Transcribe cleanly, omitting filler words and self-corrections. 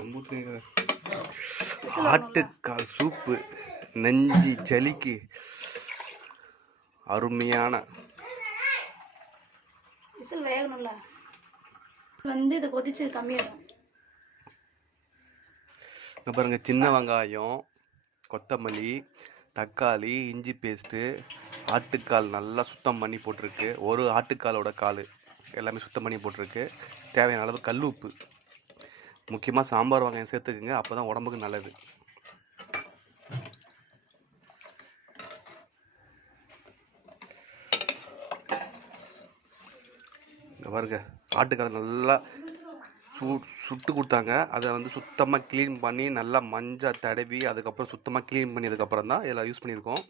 ரொம்ப ஆட்டுக்கால் சூப்பு நெஞ்சி சளிக்கு அருமையான. விசில் வேகணும்ல, இது கொதிச்சு கம்மியாகும். இங்கே பாருங்க, சின்ன வெங்காயம், கொத்தமல்லி, தக்காளி, இஞ்சி பேஸ்ட்டு, ஆட்டுக்கால் நல்லா சுத்தம் பண்ணி போட்டிருக்கு. ஒரு ஆட்டுக்காலோட கால் எல்லாமே சுத்தம் பண்ணி போட்டிருக்கு. தேவையான அளவு கல் உப்பு. முக்கியமாக சாம்பார் வெங்காயம் சேர்த்துக்குங்க, அப்போ தான் உடம்புக்கு நல்லது. இங்கே பாருங்க, ஆட்டுக்கால் நல்லா சுட்டு கொடுத்தாங்க. அதை சுத்தமாக க்ளீன் பண்ணி நல்லா மஞ்சள் தடவி அதுக்கப்புறம் சுத்தமாக க்ளீன் பண்ணி அதுக்கப்புறம் தான் இதில் யூஸ் பண்ணியிருக்கோம்.